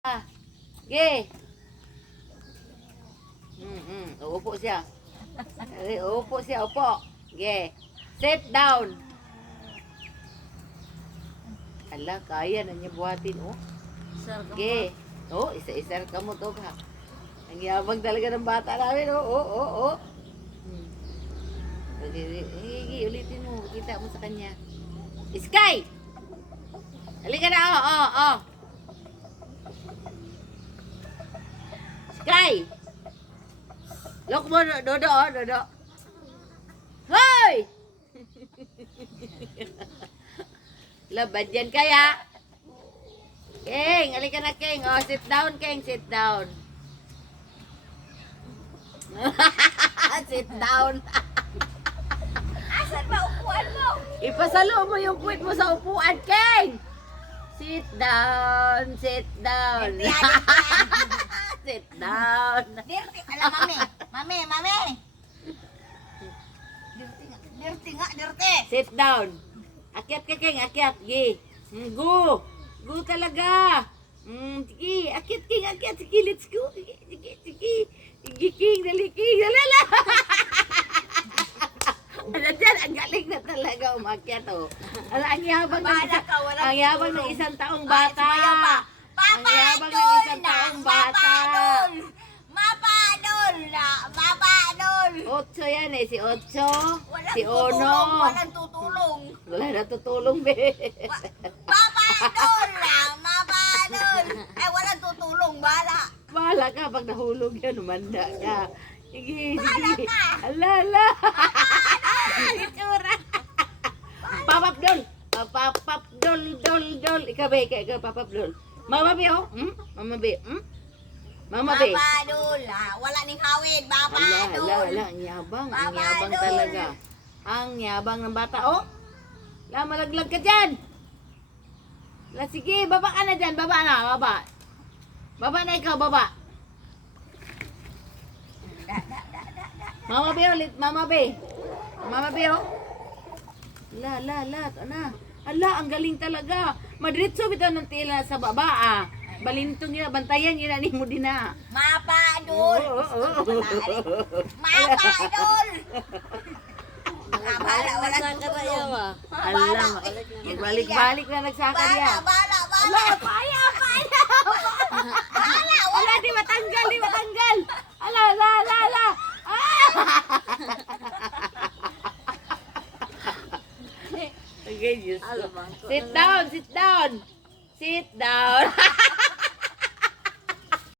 Ah, ge. Uupo siya. Uupo siya, upo. Ge. Sit down. Ala, kaya na niya buhatin, oh. Ge. Oh, isa-isa ka mo to, ha. Ang yabang talaga ng bata namin, oh, oh, oh, oh. Ge, ulitin mo. Kita mo sa kanya. Sky! Halika na, oh, oh, oh. Sky! Look mo, Dodo, oh, Dodo. Hoy! Labad yan kaya. King, halika na, King. Oh, sit down, King, sit down. Sit down. Asan ba upuan mo? Ipasalo mo yung puwit mo sa upuan, King. Sit down, sit down. Sit down. Dirty. Alam, mami. Mami. Dirty. Sit down. Akyat ka, King, akyat. Gi. Go. Go talaga. Sige, akyat, King, akyat. Sige, let's go. Sige. Sige, King, dali, King. Dali. Dyan, ang galing na talaga umakyat, oh. Ang yabang ng isang taong bata. Ang yabang ng isang taong bata. Mapa Dol. Otso yan eh, si Otso, Walang si Ono. tutulong. Wala na tutulong, be. Mapa Dol. Walang tutulong. Bala. Bahala ka pag nahulog yan, umanda ka. Sige. Bahala ka. Ala. Itsura. Papap dol. Papap dol. Ikaw, be, ikaw, papap dol. Mama be, oh. Mama be, Mama be. Mapa Dol. Wala ning hawid. Mapa Dol. Ala, ang yabang Mama Dol. talaga. Ang yabang ng bata, oh. La, malaglag ka dyan. La, sige, baba ka na dyan, baba. Baba na ikaw, baba. Mama be, ulit, Mama be, oh. La, ito na. Ala, ang galing talaga. Madritso bitaw ng tila sa baba, ah. Balintong yun, bantayan yun, ani mo din na. Mapa Dol. Mapa Dol. Bala, wala tutulong. Ala, balik na nagsaka niya. Bala. Ala, paya. Ala, di matanggal. Ala. Okay, Diyos ko. Sit down.